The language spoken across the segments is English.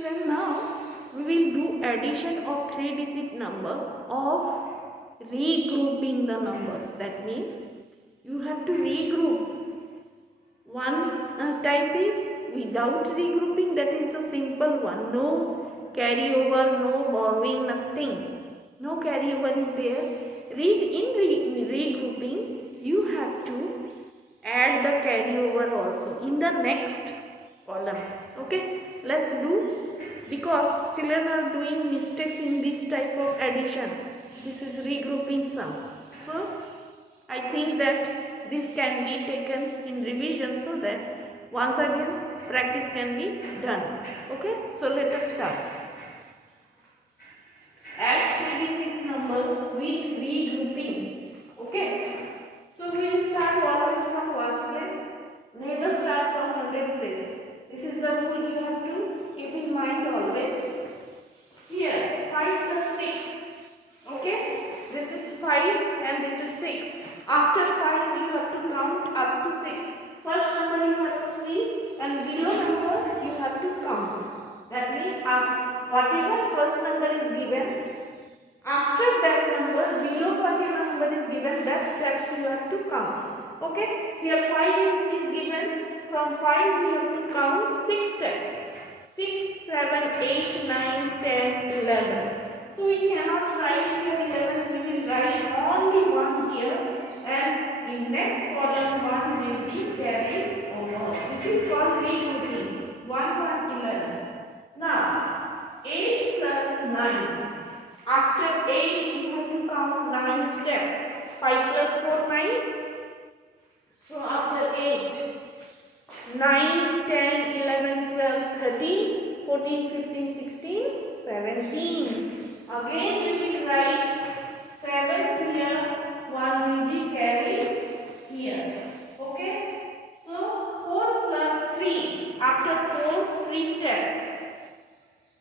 Children, now we will do addition of 3-digit number of regrouping the numbers. That means you have to regroup. One type is without regrouping, that is the simple one. No carryover, no borrowing, nothing. No carryover is there. In regrouping, you have to add the carryover also in the next column. Okay, let's do, because children are doing mistakes in this type of addition. This is regrouping sums. So I think that this can be taken in revision so that once again practice can be done. Okay, so let us start. Add 3-digit numbers with regrouping. Okay, so we will start always from first place. Never start from 100 place. This is the rule you have to keep in mind always. Here 5 plus 6. Okay, this is 5 and this is 6. After 5 you have to count up to 6. First number you have to see and below number you have to count. That means whatever first number is given, after that number, below whatever number is given, that steps you have to count. Okay, here 5 is given. From 5 we have to count 6 steps. 6, 7, 8, 9, 10, 11. So we cannot write here 11, we will write only 1 here, and in next column 1 will be carried over. This is called regrouping. 1, 1, 11. Now 8 plus 9. After 8 we have to count 9 steps. 5 plus 4, 9. So after 8, 9, 10, 11, 12, 13, 14, 15, 16, 17. Again we will write 7 here, 1 will be carried here. Okay. So 4 plus 3. After 4, 3 steps.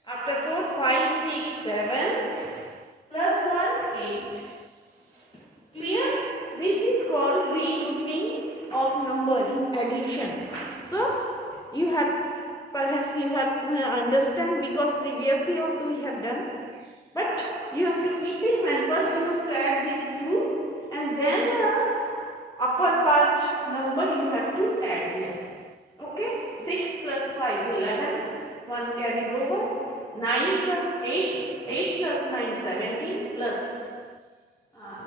After 4, 5, 6, 7. Plus 1, 8. Clear? This is called regrouping of number in addition. So you have, perhaps you have understand, because previously also we have done. But you have to keep in mind, first you have to add these two, and then upper part number you have to add here. Okay? 6 plus 5, 11. 1 carried over. 9 plus 8, 8 plus 9, 17 plus.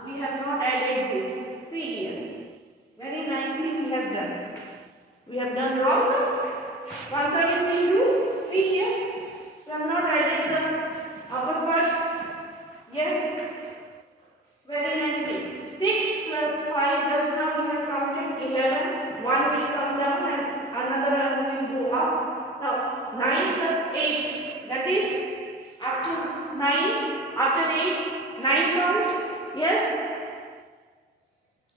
We have not added this. See here. Very nicely we have done. We have done wrong. Once again we do. See here. We have not added the upper part. Yes. Very nicely. 6 plus 5, just now we have counted 11. 1 will come down and another one will go up. Now 9 plus 8. That is after 9, after 8, 9 count. Yes.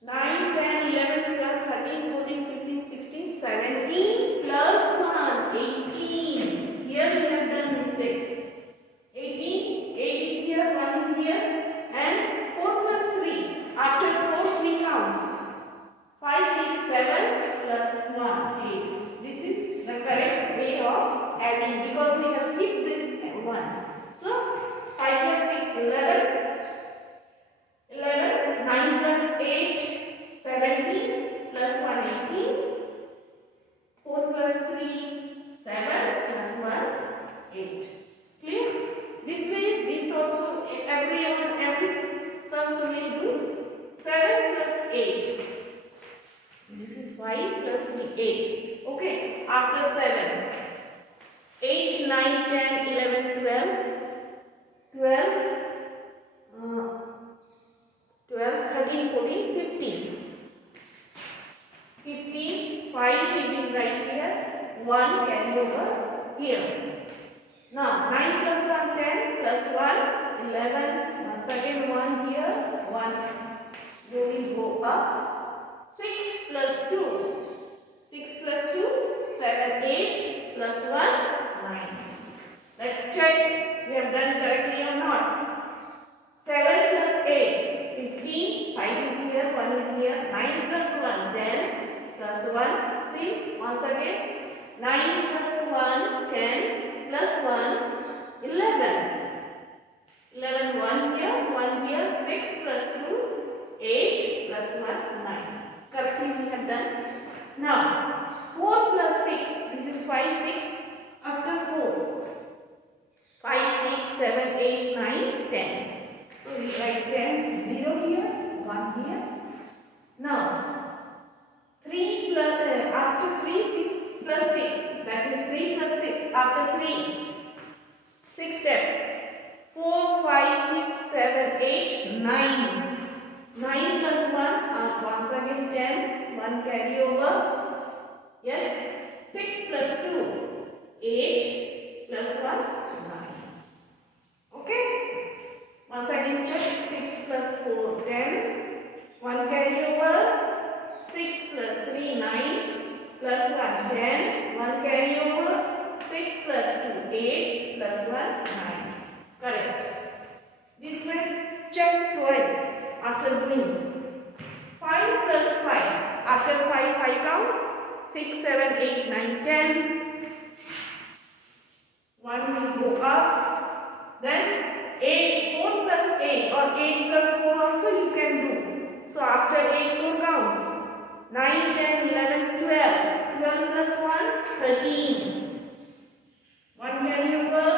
9, 10, 11, 12, 13, 14, 15, 16, 17 plus 1, 18. Here we have done mistakes. 18, 8 is here, 1 is here, and 4 plus 3. After 4, 3 count. 5, 6, 7 plus 1, 8. This is the correct way of adding, because we have skipped this 1. So 5 plus 6, 11. 11, 9 plus 8, 17, plus 1, 18, 4 plus 3, 7, plus 1, 8. Clear? This way, this also, every sums we will do. 7 plus 8. This is 5 plus 3, 8. Okay, after 7. 8, 9, 10, 11, 12. 12, 13, 14, 15. 15, 5 we will write here, 1 carry over here. Now 9 plus 1, 10, plus 1, 11. Once again 1 here, 1. They will go up. 6 plus 2. 6 plus 2, 7, 8, plus 1, 9. Let's check we have done correctly or not. 7 plus 8, 15. 5 is here, 1 is here. 9 plus 1, 10, plus 1. See, once again. 9 plus 1, 10 plus 1, 11. 11, 1 here, 6 plus 2, 8 plus 1, 9. Correctly we have done. Now, 4 plus 6, this is 5, 6, after 4. 5, 6, 7, 8, 9, 10. So we write 10, 0 here, 1 here. Now, 3 plus, after 3, 6 plus 6, that is 3 plus 6, after 3, 6 steps. 4, 5, 6, 7, 8, 9. 9 plus 1, once again 10, 1 carry over. Yes, 6 plus 2, 8 plus 1, 9. Okay, once again check. 6 plus 4, 10, 1 carry over. 6 plus 3, 9, plus 1, 10, 1 carry over. 6 plus 2, 8, plus 1, 9. Correct. This way check twice after doing. 5 plus 5, after 5, 5 count. 6, 7, 8, 9, 10. 1 will go up. Then 8, 4 plus 8 or 8 plus 4 also you can do. So after 8, 4 count. 9, 10, 11, 12. 12 plus 1, 13. 1 carry over.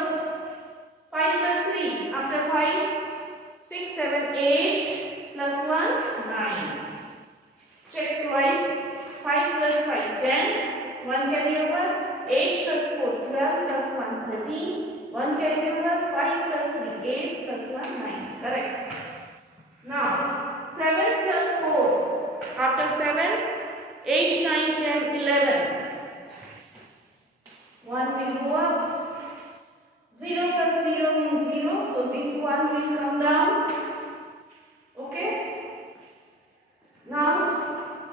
5 plus 3. After 5, 6, 7, 8 plus 1, 9. Check twice. 5 plus 5, 10. 1 carry over. 8 plus 4, 12 plus 1, 13. 1 carry over. 5 plus 3, 8 plus 1, 9. Correct. Now, 7 plus 4. After 7, 8, 9, 10, 11. 1 will go up. 0 plus 0 means 0. So, this 1 will come down. Okay. Now,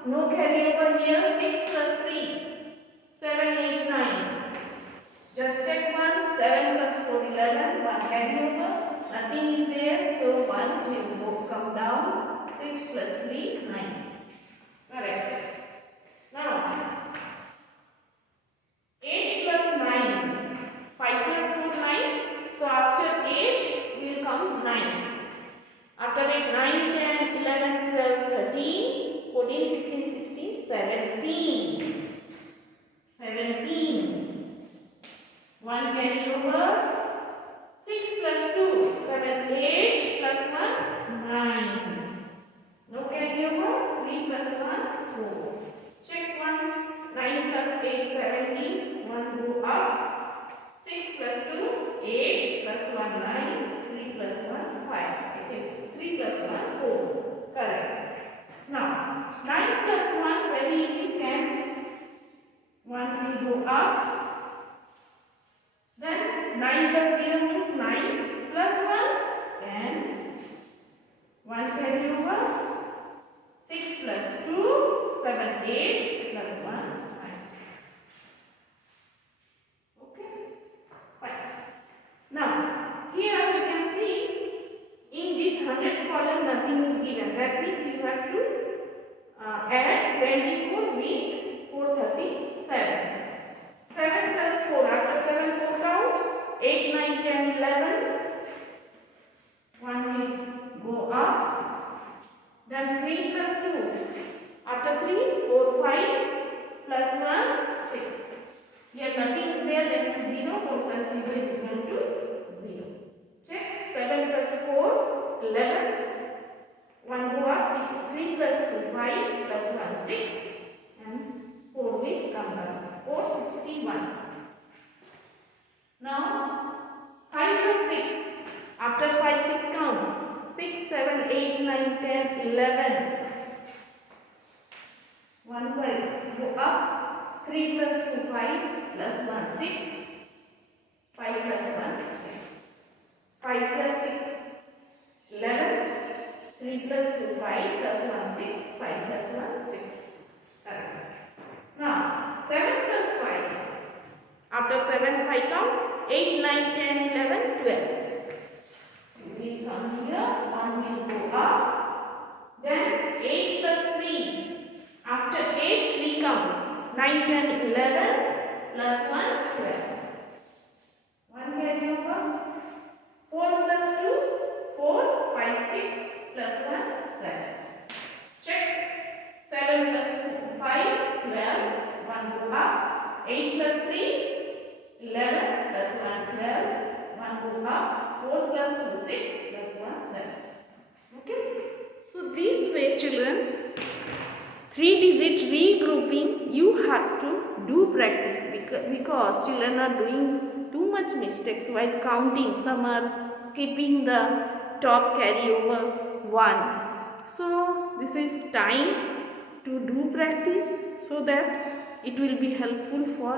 no carry over here. 6 plus 3. 7, 8, 9. Just check once. 7 plus 4, 11. 1 carry over. Nothing is there. So, 1 will come down. 6 plus 3, 9. Correct. Now, 8 plus 9. 5 plus 4, 9. So, after 8 will come 9. After 8, 9, 10, 11, 12, 13, 14, 15, 16, 17. 17. 1 carry over. 6 plus 2, 7, 8 plus 1, 9. No carry over. 3 plus 1, 4. Check once. 9 plus 8, 17. 1 go up. 6 plus 2, 8 plus 1, 9. 3 plus 1, 5. Okay. 3 plus 1, 4. Correct. Now, 9 plus 1, very easy, 10. 1 will go up. Then 9 plus 0 means 9 plus 1, 10. 1 carry over. 6 plus 2, 7, 8 plus 1, 9. Okay, fine. Now, here you can see in this 100 column nothing is given. That means you have to add 24 with 437. 7 plus 4, after 7, 4 count. 8, 9, 10, 11. 1 will go up. Then 3 plus 2. After 3, 4, 5 plus 1, 6. Here nothing is there, that means 0. 4 plus 0 is equal to 0. Check. 7 plus 4, 11. 1 go up. 3 plus 2, 5 plus 1, 6. And 4 will come down. 461. Now, 5 plus 6. After 5, 6 count. 6, 7, 8, 9, 10, 11. 1 will go up. 3 plus 2, 5 plus 1, 6. 5 plus 1, 6. 5 plus 6, 11. 3 plus 2, 5 plus 1, 6. 5 plus 1, 6. Correct. Now, 7 plus 5. After 7, 5 count. 8, 9, 10, 11, 12. We come here. 1 will go up. Then 8 plus 3. After 8, 3 count. 9, 10, 11 go half. 8 plus 3, 11 plus 1, 12. 1 go half. 4 plus 2, 6 plus 1, 7. Okay. So this way children, 3-digit regrouping you have to do practice because children are doing too much mistakes while counting. Some are skipping the top carryover 1. So this is time to do practice so that it will be helpful for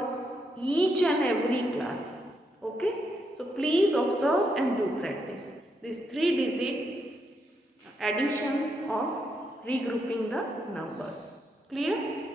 each and every class. Okay. So please observe and do practice this 3-digit addition or regrouping the numbers. Clear?